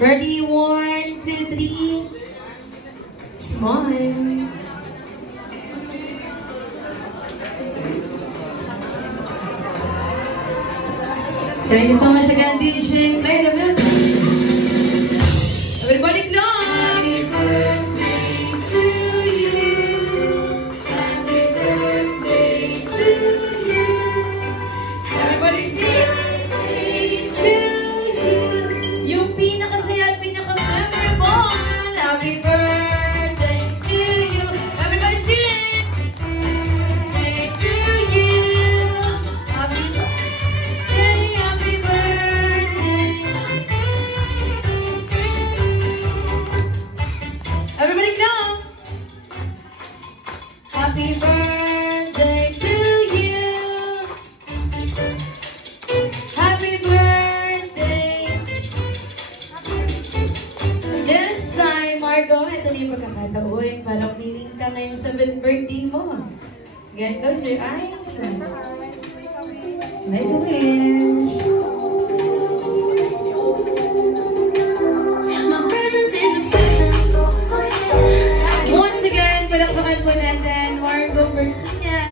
Ready? 1, 2, 3. Smile. Thank you so much again, DJ. Play the music. Everybody clap. Happy birthday to you. Happy birthday to you. Everybody sing. Happy to you. Yung pinakasaya at pinaka-memorable. Happy birthday to you. Everybody sing. Birthday to you. Happy birthday. Happy birthday. Everybody clap. Happy birthday to you. Happy birthday. This time, Margo, ito na yung pagkakataon para piling ka ngayong 7th birthday mo. Get close your eyes. May gawin.